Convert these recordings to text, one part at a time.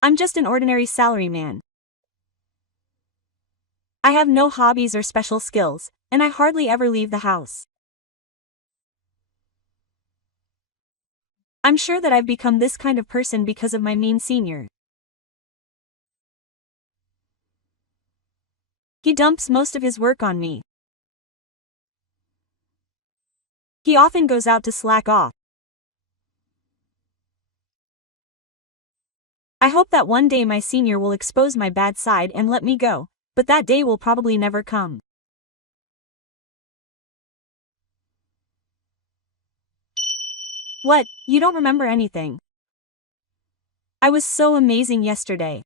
I'm just an ordinary salaryman. I have no hobbies or special skills, and I hardly ever leave the house. I'm sure that I've become this kind of person because of my mean senior. He dumps most of his work on me. He often goes out to slack off. I hope that one day my senior will expose my bad side and let me go, but that day will probably never come. What, you don't remember anything? I was so amazing yesterday.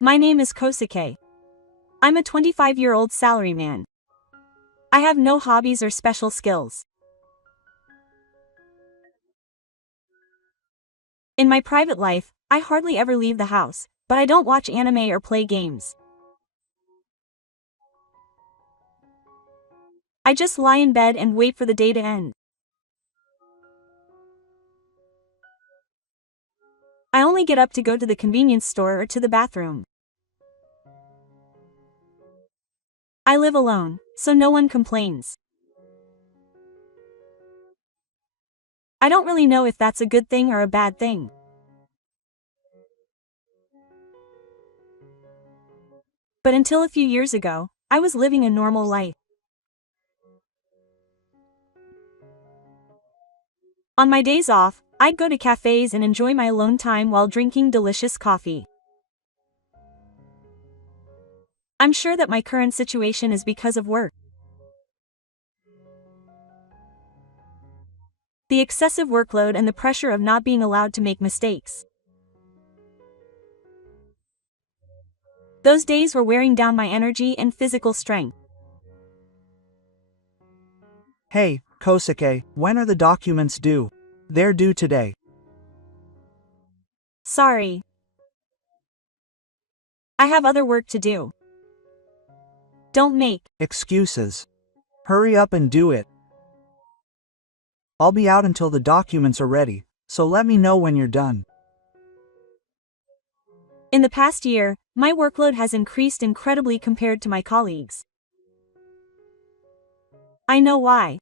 My name is Kosuke. I'm a 25-year-old salaryman. I have no hobbies or special skills. In my private life, I hardly ever leave the house, but I don't watch anime or play games. I just lie in bed and wait for the day to end. I only get up to go to the convenience store or to the bathroom. I live alone, so no one complains. I don't really know if that's a good thing or a bad thing. But until a few years ago, I was living a normal life. On my days off, I'd go to cafes and enjoy my alone time while drinking delicious coffee. I'm sure that my current situation is because of work. The excessive workload and the pressure of not being allowed to make mistakes. Those days were wearing down my energy and physical strength. Hey, Kosuke, when are the documents due? They're due today. Sorry. I have other work to do. Don't make excuses. Hurry up and do it. I'll be out until the documents are ready, so let me know when you're done. In the past year, my workload has increased incredibly compared to my colleagues. I know why.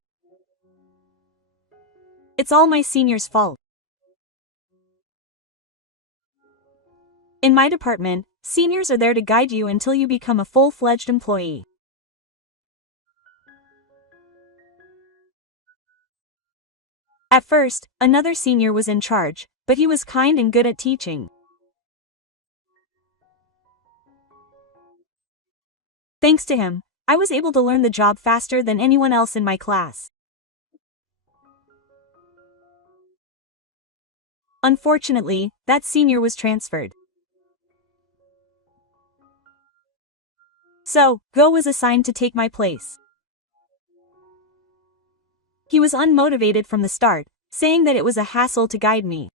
It's all my senior's fault. In my department, seniors are there to guide you until you become a full-fledged employee. At first, another senior was in charge, but he was kind and good at teaching. Thanks to him, I was able to learn the job faster than anyone else in my class. Unfortunately, that senior was transferred. So, Go was assigned to take my place. He was unmotivated from the start, saying that it was a hassle to guide me.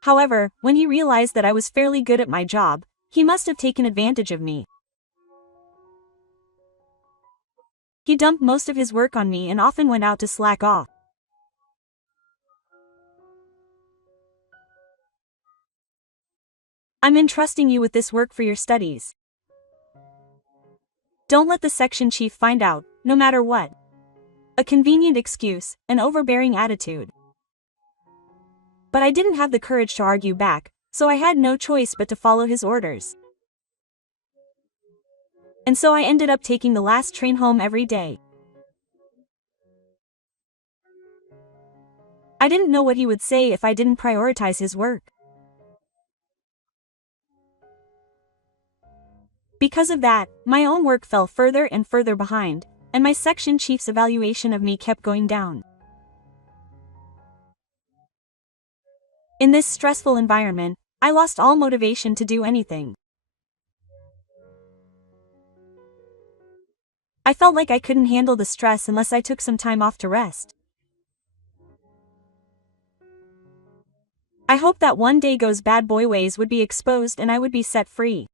However, when he realized that I was fairly good at my job, he must have taken advantage of me. He dumped most of his work on me and often went out to slack off. I'm entrusting you with this work for your studies. Don't let the section chief find out, no matter what. A convenient excuse, an overbearing attitude. But I didn't have the courage to argue back, so I had no choice but to follow his orders. And so I ended up taking the last train home every day. I didn't know what he would say if I didn't prioritize his work. Because of that, my own work fell further and further behind, and my section chief's evaluation of me kept going down. In this stressful environment, I lost all motivation to do anything. I felt like I couldn't handle the stress unless I took some time off to rest. I hoped that one day Go's bad boy ways would be exposed and I would be set free.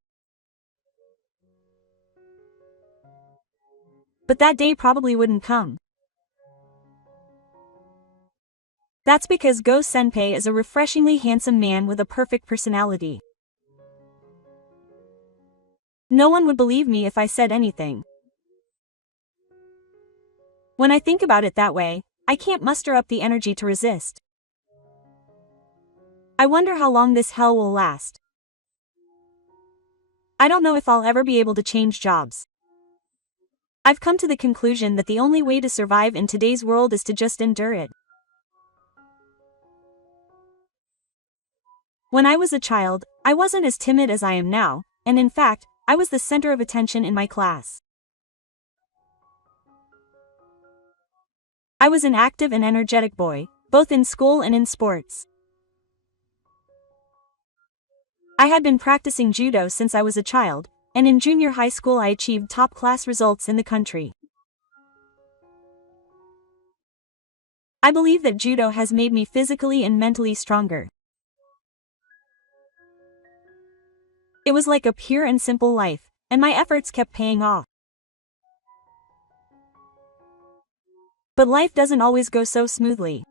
But that day probably wouldn't come. That's because Go Senpai is a refreshingly handsome man with a perfect personality. No one would believe me if I said anything. When I think about it that way, I can't muster up the energy to resist. I wonder how long this hell will last. I don't know if I'll ever be able to change jobs. I've come to the conclusion that the only way to survive in today's world is to just endure it. When I was a child, I wasn't as timid as I am now, and in fact, I was the center of attention in my class. I was an active and energetic boy, both in school and in sports. I had been practicing judo since I was a child, and in junior high school I achieved top-class results in the country. I believe that judo has made me physically and mentally stronger. It was like a pure and simple life, and my efforts kept paying off. But life doesn't always go so smoothly.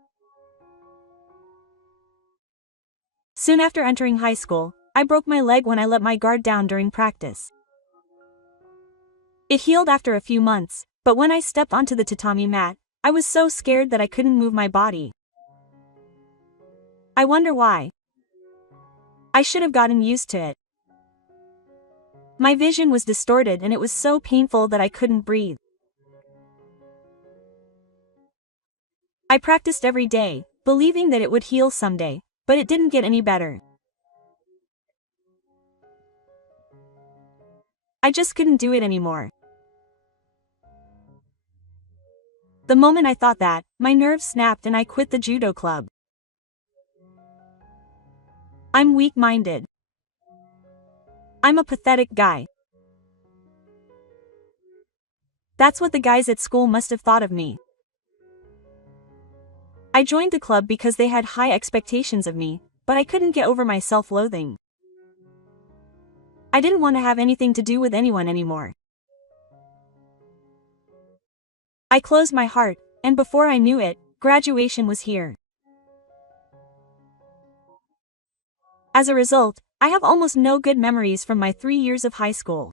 Soon after entering high school, I broke my leg when I let my guard down during practice. It healed after a few months, but when I stepped onto the tatami mat, I was so scared that I couldn't move my body. I wonder why. I should have gotten used to it. My vision was distorted and it was so painful that I couldn't breathe. I practiced every day, believing that it would heal someday, but it didn't get any better. I just couldn't do it anymore. The moment I thought that, my nerves snapped and I quit the judo club. I'm weak-minded. I'm a pathetic guy. That's what the guys at school must have thought of me. I joined the club because they had high expectations of me, but I couldn't get over my self-loathing. I didn't want to have anything to do with anyone anymore. I closed my heart, and before I knew it, graduation was here. As a result, I have almost no good memories from my 3 years of high school.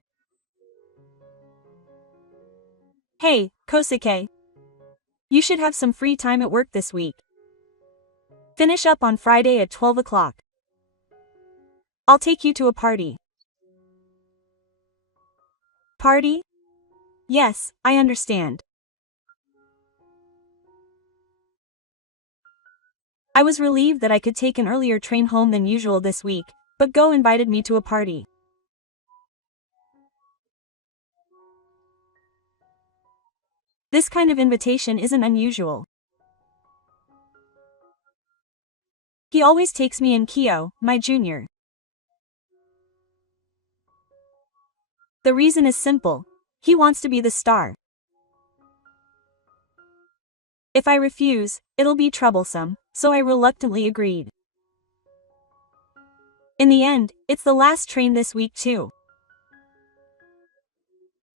Hey, Kosuke. You should have some free time at work this week. Finish up on Friday at 12 o'clock. I'll take you to a party. Party? Yes, I understand. I was relieved that I could take an earlier train home than usual this week, but Go invited me to a party. This kind of invitation isn't unusual. He always takes me and Kyo, my junior. The reason is simple. He wants to be the star. If I refuse, it'll be troublesome, so I reluctantly agreed. In the end, it's the last train this week too.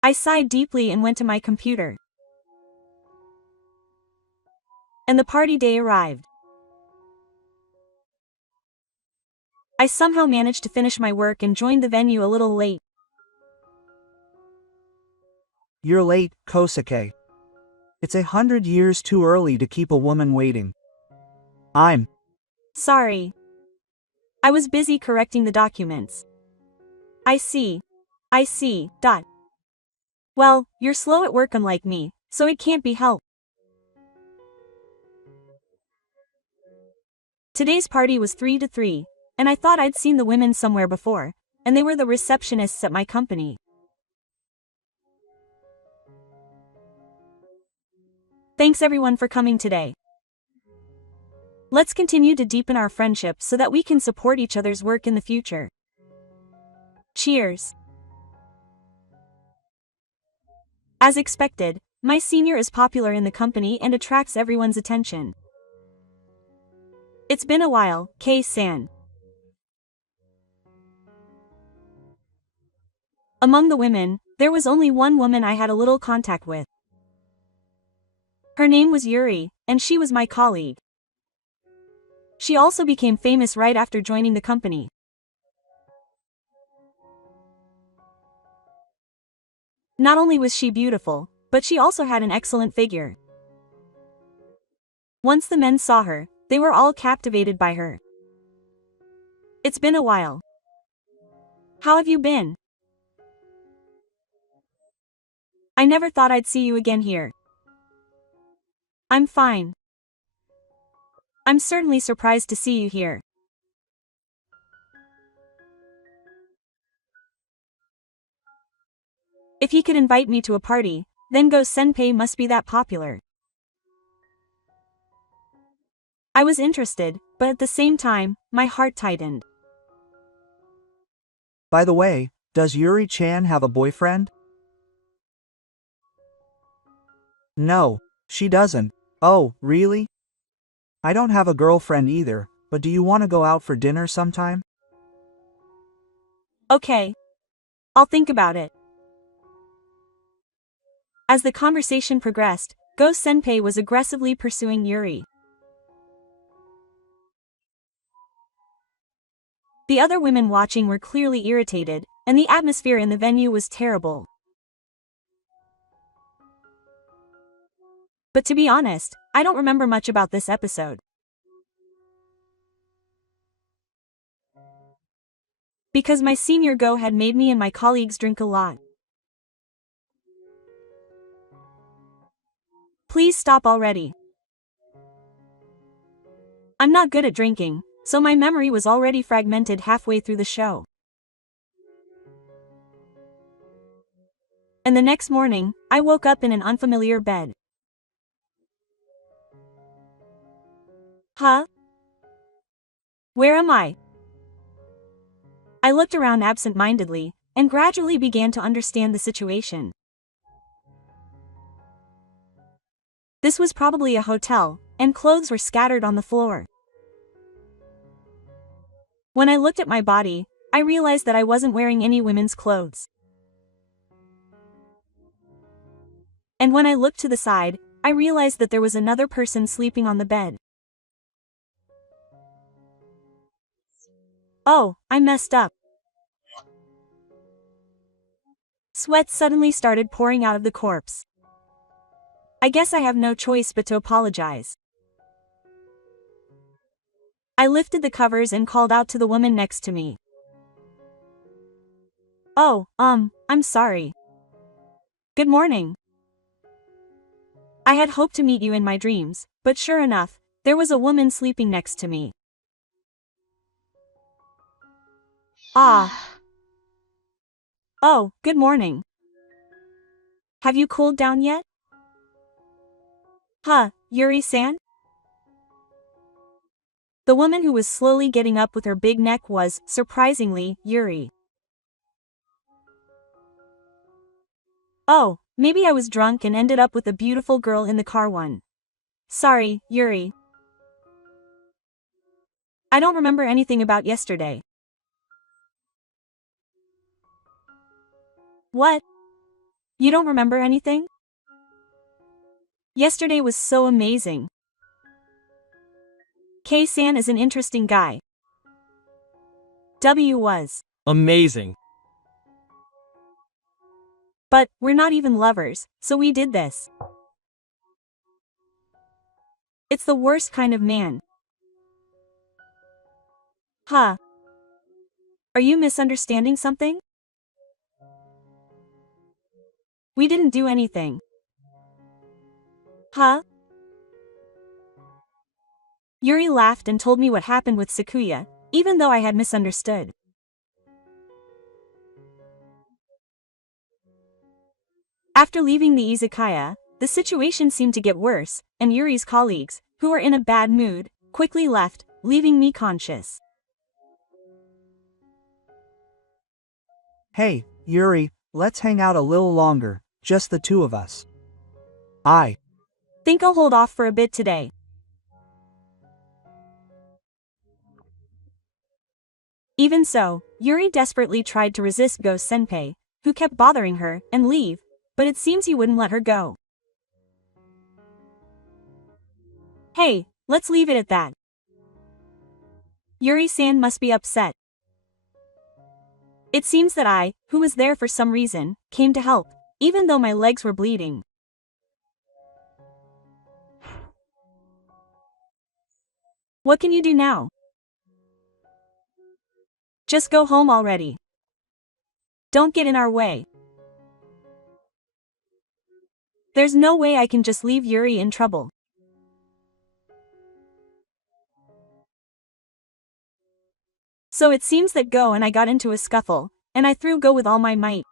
I sighed deeply and went to my computer. And the party day arrived. I somehow managed to finish my work and joined the venue a little late. You're late, Kosuke. It's 100 years too early to keep a woman waiting. I'm Sorry. I was busy correcting the documents. I see. Dot. Well, you're slow at work unlike me, so it can't be helped. Today's party was 3 to 3, and I thought I'd seen the women somewhere before, and they were the receptionists at my company. Thanks everyone for coming today. Let's continue to deepen our friendship so that we can support each other's work in the future. Cheers. As expected, my senior is popular in the company and attracts everyone's attention. It's been a while, K-san. Among the women, there was only one woman I had a little contact with. Her name was Yuri, and she was my colleague. She also became famous right after joining the company. Not only was she beautiful, but she also had an excellent figure. Once the men saw her, they were all captivated by her. It's been a while. How have you been? I never thought I'd see you again here. I'm fine. I'm certainly surprised to see you here. If he could invite me to a party, then Go Senpai must be that popular. I was interested, but at the same time, my heart tightened. By the way, does Yuri-chan have a boyfriend? No, she doesn't. Oh, really? I don't have a girlfriend either, but do you want to go out for dinner sometime? Okay. I'll think about it. As the conversation progressed, Go Senpai was aggressively pursuing Yuri. The other women watching were clearly irritated, and the atmosphere in the venue was terrible. But to be honest, I don't remember much about this episode. Because my senior Go had made me and my colleagues drink a lot. Please stop already. I'm not good at drinking, so my memory was already fragmented halfway through the show. And the next morning, I woke up in an unfamiliar bed. Huh? Where am I? I looked around absent-mindedly, and gradually began to understand the situation. This was probably a hotel, and clothes were scattered on the floor. When I looked at my body, I realized that I wasn't wearing any women's clothes. And when I looked to the side, I realized that there was another person sleeping on the bed. Oh, I messed up. Sweat suddenly started pouring out of the corpse. I guess I have no choice but to apologize. I lifted the covers and called out to the woman next to me. Oh, I'm sorry. Good morning. I had hoped to meet you in my dreams, but sure enough, there was a woman sleeping next to me. Ah. Oh, good morning. Have you cooled down yet? Huh, Yuri-san? The woman who was slowly getting up with her big neck was, surprisingly, Yuri. Oh, maybe I was drunk and ended up with a beautiful girl in the car one. Sorry, Yuri. I don't remember anything about yesterday. What? You don't remember anything? Yesterday was so amazing. K-san is an interesting guy. W was. Amazing. But, we're not even lovers, so we did this. It's the worst kind of man. Huh. Are you misunderstanding something? We didn't do anything. Huh? Yuri laughed and told me what happened with Sakuya, even though I had misunderstood. After leaving the izakaya, the situation seemed to get worse, and Yuri's colleagues, who were in a bad mood, quickly left, leaving me conscious. Hey, Yuri, let's hang out a little longer, just the two of us. I think I'll hold off for a bit today. Even so, Yuri desperately tried to resist Go Senpai, who kept bothering her, and leave, but it seems he wouldn't let her go. Hey, let's leave it at that. Yuri-san must be upset. It seems that I, who was there for some reason, came to help, even though my legs were bleeding. What can you do now? Just go home already. Don't get in our way. There's no way I can just leave Yuri in trouble. So it seems that Go and I got into a scuffle, and I threw Go with all my might.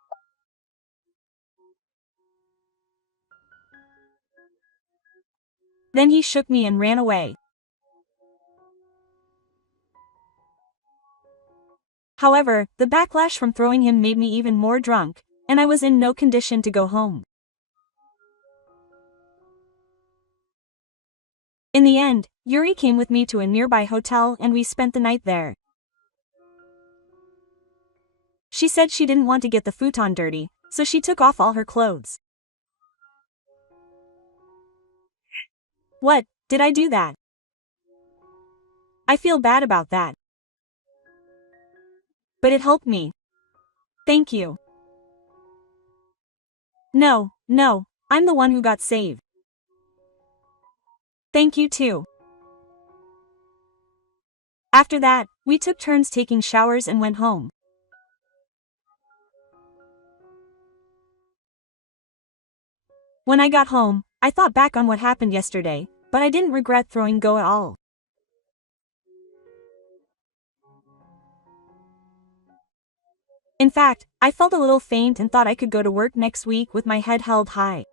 Then he shook me and ran away. However, the backlash from throwing him made me even more drunk, and I was in no condition to go home. In the end, Yuri came with me to a nearby hotel and we spent the night there. She said she didn't want to get the futon dirty, so she took off all her clothes. What, did I do that? I feel bad about that. But it helped me. Thank you. No, I'm the one who got saved. Thank you too. After that, we took turns taking showers and went home. When I got home, I thought back on what happened yesterday, but I didn't regret throwing Go at all. In fact, I felt a little faint and thought I could go to work next week with my head held high.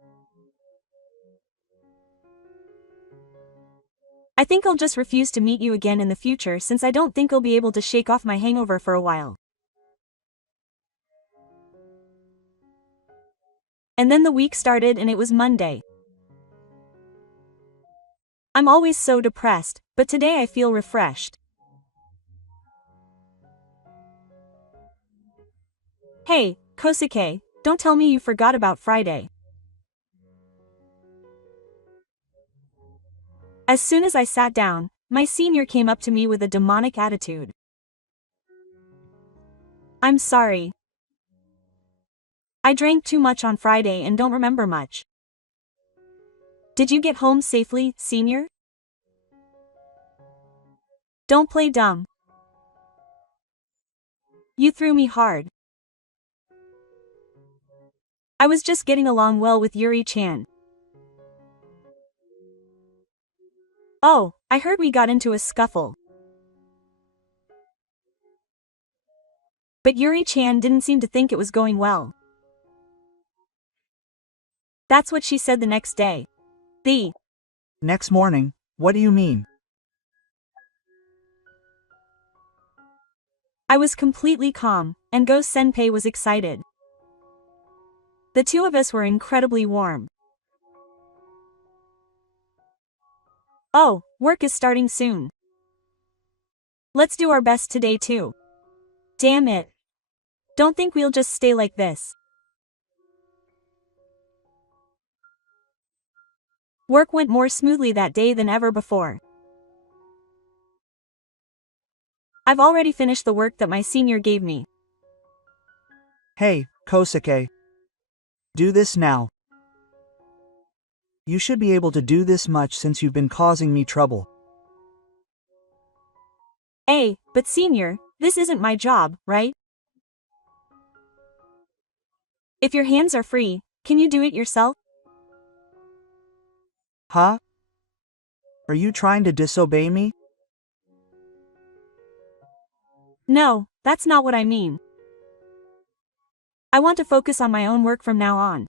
I think I'll just refuse to meet you again in the future since I don't think I'll be able to shake off my hangover for a while. And then the week started and it was Monday. I'm always so depressed, but today I feel refreshed. Hey, Kosuke, don't tell me you forgot about Friday. As soon as I sat down, my senior came up to me with a demonic attitude. I'm sorry. I drank too much on Friday and don't remember much. Did you get home safely, senior? Don't play dumb. You threw me hard. I was just getting along well with Yuri-chan. Oh, I heard we got into a scuffle. But Yuri-chan didn't seem to think it was going well. That's what she said the next day. The Next morning, what do you mean? I was completely calm, and Go-senpai was excited. The two of us were incredibly warm. Oh, work is starting soon. Let's do our best today too. Damn it. Don't think we'll just stay like this. Work went more smoothly that day than ever before. I've already finished the work that my senior gave me. Hey, Kosuke. Do this now. You should be able to do this much since you've been causing me trouble. Hey, but senior, this isn't my job, right? If your hands are free, can you do it yourself? Huh? Are you trying to disobey me? No, that's not what I mean. I want to focus on my own work from now on.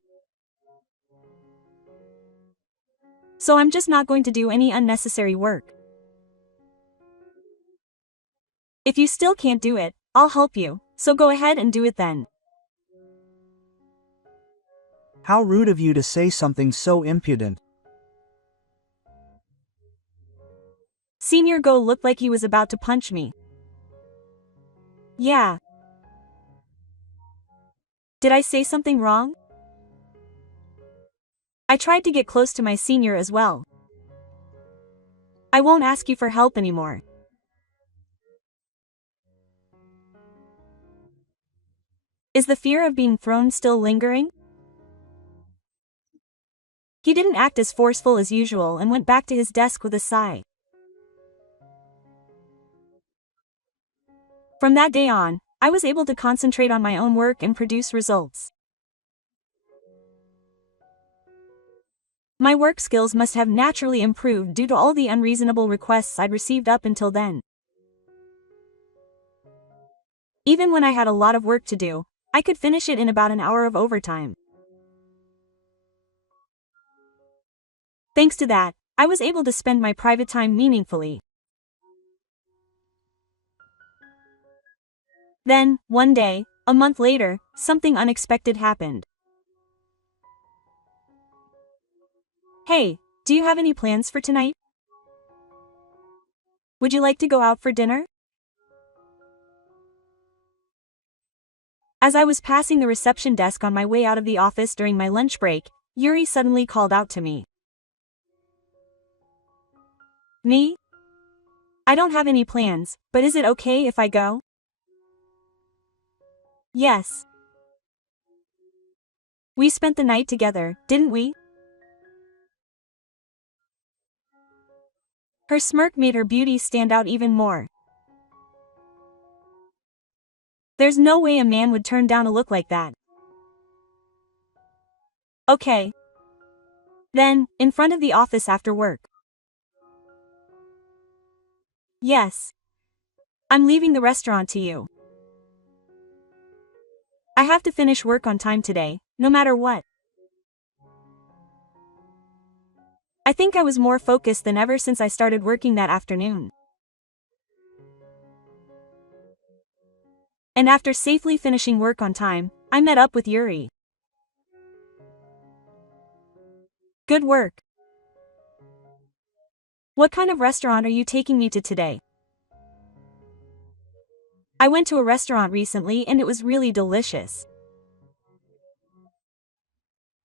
So I'm just not going to do any unnecessary work. If you still can't do it, I'll help you, so go ahead and do it then. How rude of you to say something so impudent. Senior Go looked like he was about to punch me. Yeah. Did I say something wrong? I tried to get close to my senior as well. I won't ask you for help anymore. Is the fear of being thrown still lingering? He didn't act as forceful as usual and went back to his desk with a sigh. From that day on, I was able to concentrate on my own work and produce results. My work skills must have naturally improved due to all the unreasonable requests I'd received up until then. Even when I had a lot of work to do, I could finish it in about an hour of overtime. Thanks to that, I was able to spend my private time meaningfully. Then, one day, a month later, something unexpected happened. Hey, do you have any plans for tonight? Would you like to go out for dinner? As I was passing the reception desk on my way out of the office during my lunch break, Yuri suddenly called out to me. Me? I don't have any plans, but is it okay if I go? Yes. We spent the night together, didn't we? Her smirk made her beauty stand out even more. There's no way a man would turn down a look like that. Okay. Then, in front of the office after work. Yes. I'm leaving the restaurant to you. I have to finish work on time today, no matter what. I think I was more focused than ever since I started working that afternoon. And after safely finishing work on time, I met up with Yuri. Good work. What kind of restaurant are you taking me to today? I went to a restaurant recently and it was really delicious.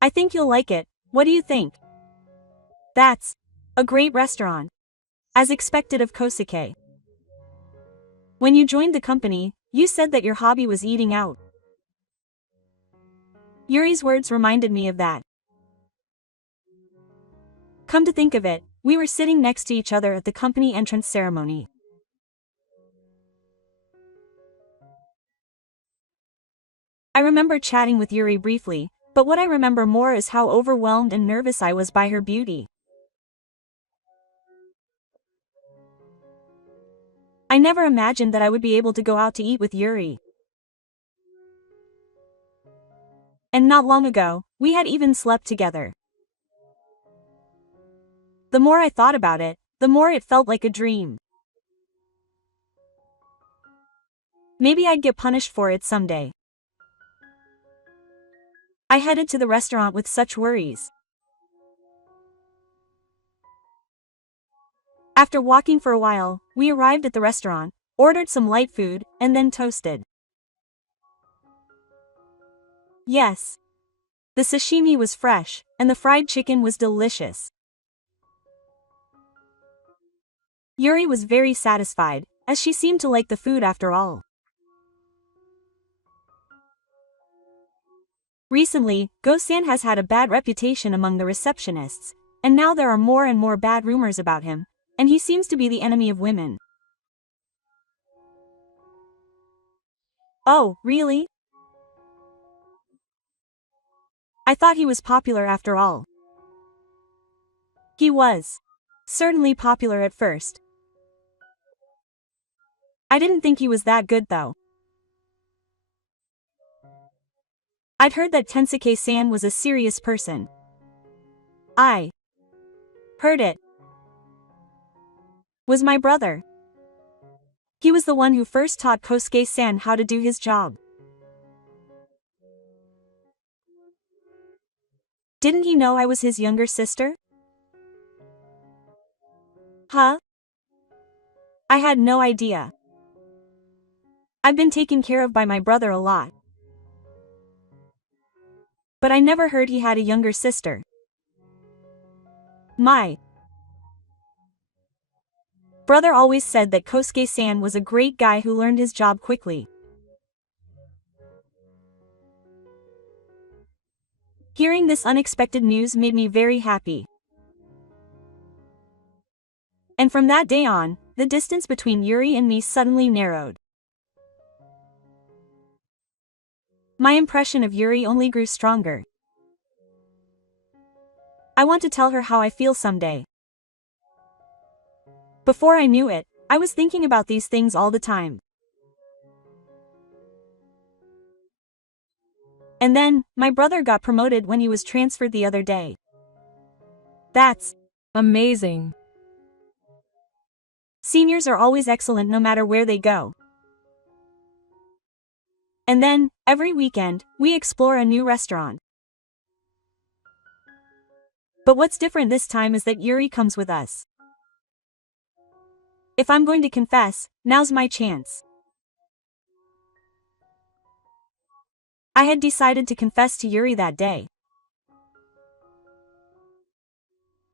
I think you'll like it. What do you think? That's a great restaurant. As expected of Kosuke. When you joined the company, you said that your hobby was eating out. Yuri's words reminded me of that. Come to think of it, we were sitting next to each other at the company entrance ceremony. I remember chatting with Yuri briefly, but what I remember more is how overwhelmed and nervous I was by her beauty. I never imagined that I would be able to go out to eat with Yuri. And not long ago, we had even slept together. The more I thought about it, the more it felt like a dream. Maybe I'd get punished for it someday. I headed to the restaurant with such worries. After walking for a while, we arrived at the restaurant, ordered some light food, and then toasted. Yes. The sashimi was fresh, and the fried chicken was delicious. Yuri was very satisfied, as she seemed to like the food after all. Recently, Go-san has had a bad reputation among the receptionists, and now there are more and more bad rumors about him, and he seems to be the enemy of women. Oh, really? I thought he was popular after all. He was. Certainly popular at first. I didn't think he was that good though. I'd heard that Tensuke-san was a serious person. I heard it was my brother. He was the one who first taught Kosuke-san how to do his job. Didn't he know I was his younger sister? Huh? I had no idea. I've been taken care of by my brother a lot. But I never heard he had a younger sister. My brother always said that Kosuke-san was a great guy who learned his job quickly. Hearing this unexpected news made me very happy. And from that day on, the distance between Yuri and me suddenly narrowed. My impression of Yuri only grew stronger. I want to tell her how I feel someday. Before I knew it, I was thinking about these things all the time. And then, my brother got promoted when he was transferred the other day. That's amazing. Seniors are always excellent no matter where they go. And then, every weekend, we explore a new restaurant. But what's different this time is that Yuri comes with us. If I'm going to confess, now's my chance. I had decided to confess to Yuri that day.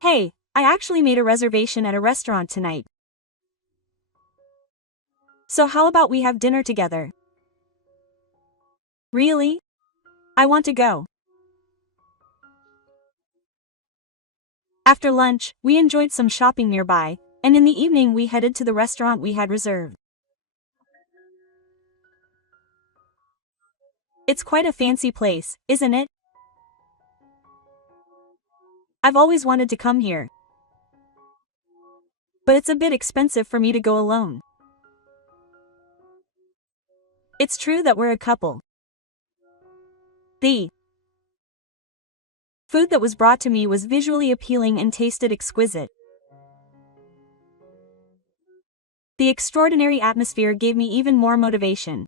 Hey, I actually made a reservation at a restaurant tonight. So how about we have dinner together? Really? I want to go. After lunch, we enjoyed some shopping nearby, and in the evening we headed to the restaurant we had reserved. It's quite a fancy place, isn't it? I've always wanted to come here. But it's a bit expensive for me to go alone. It's true that we're a couple. The food that was brought to me was visually appealing and tasted exquisite. The extraordinary atmosphere gave me even more motivation.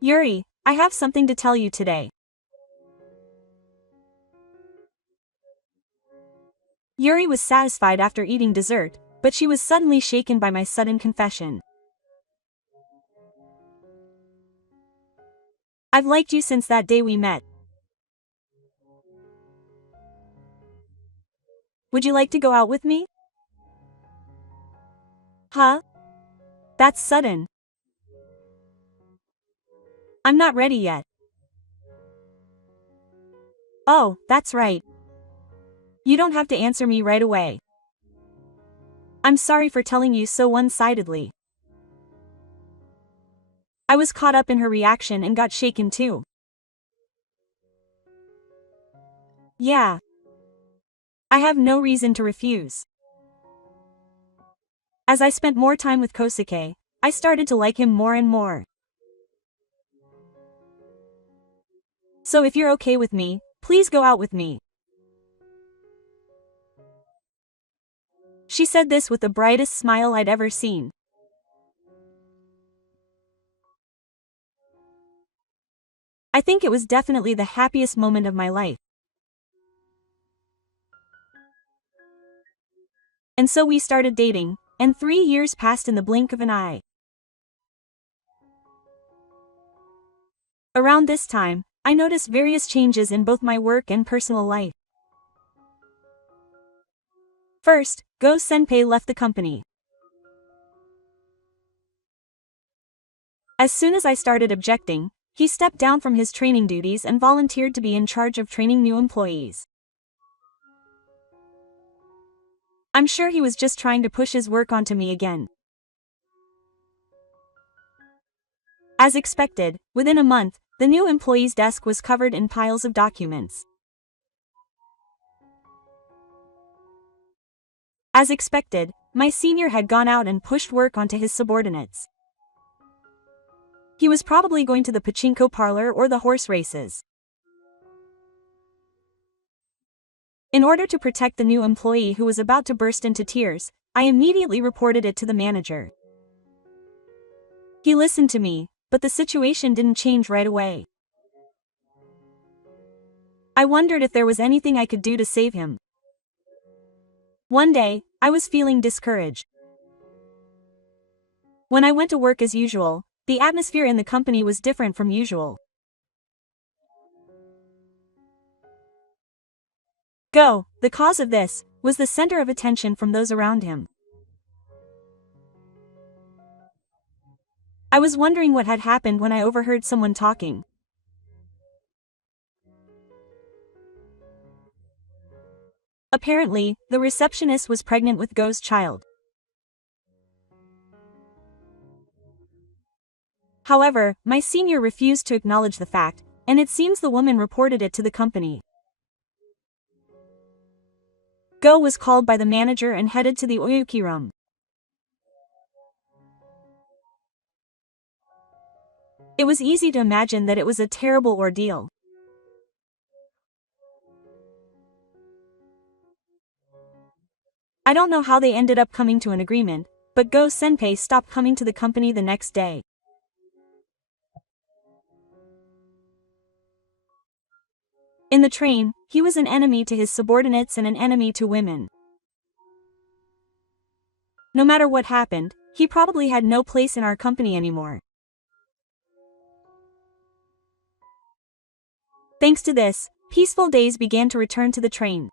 Yuri, I have something to tell you today. Yuri was satisfied after eating dessert, but she was suddenly shaken by my sudden confession. I've liked you since that day we met. Would you like to go out with me? Huh? That's sudden. I'm not ready yet. Oh, that's right. You don't have to answer me right away. I'm sorry for telling you so one-sidedly. I was caught up in her reaction and got shaken too. Yeah. I have no reason to refuse. As I spent more time with Kosuke, I started to like him more and more. So if you're okay with me, please go out with me. She said this with the brightest smile I'd ever seen. I think it was definitely the happiest moment of my life. And so we started dating, and 3 years passed in the blink of an eye. Around this time, I noticed various changes in both my work and personal life. First, Go-senpai left the company. As soon as I started objecting, he stepped down from his training duties and volunteered to be in charge of training new employees. I'm sure he was just trying to push his work onto me again. As expected, within a month, the new employee's desk was covered in piles of documents. As expected, my senior had gone out and pushed work onto his subordinates. He was probably going to the pachinko parlor or the horse races. In order to protect the new employee who was about to burst into tears, I immediately reported it to the manager. He listened to me, but the situation didn't change right away. I wondered if there was anything I could do to save him. One day, I was feeling discouraged. When I went to work as usual, the atmosphere in the company was different from usual. The cause of this, was the center of attention from those around him. I was wondering what had happened when I overheard someone talking. Apparently, the receptionist was pregnant with Go's child. However, my senior refused to acknowledge the fact, and it seems the woman reported it to the company. Go was called by the manager and headed to the Oyuki room. It was easy to imagine that it was a terrible ordeal. I don't know how they ended up coming to an agreement, but Go Senpai stopped coming to the company the next day. In the train, he was an enemy to his subordinates and an enemy to women. No matter what happened, he probably had no place in our company anymore. Thanks to this, peaceful days began to return to the train.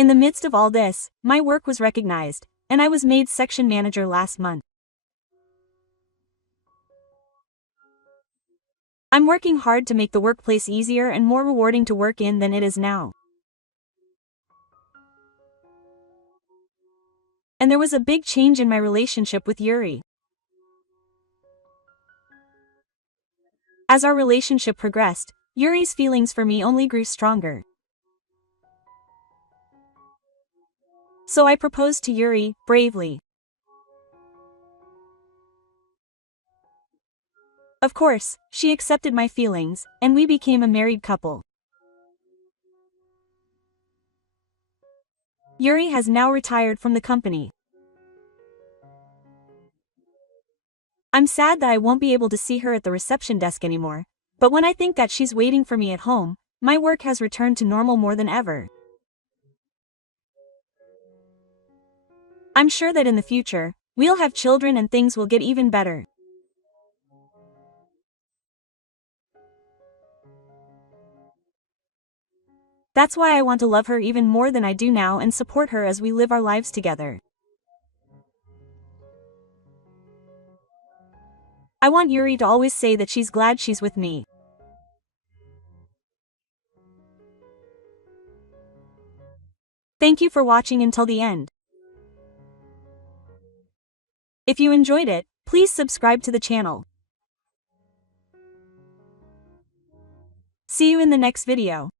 In the midst of all this, my work was recognized, and I was made section manager last month. I'm working hard to make the workplace easier and more rewarding to work in than it is now. And there was a big change in my relationship with Yuri. As our relationship progressed, Yuri's feelings for me only grew stronger. So I proposed to Yuri, bravely. Of course, she accepted my feelings, and we became a married couple. Yuri has now retired from the company. I'm sad that I won't be able to see her at the reception desk anymore, but when I think that she's waiting for me at home, my work has returned to normal more than ever. I'm sure that in the future, we'll have children and things will get even better. That's why I want to love her even more than I do now and support her as we live our lives together. I want Yuri to always say that she's glad she's with me. Thank you for watching until the end. If you enjoyed it, please subscribe to the channel. See you in the next video.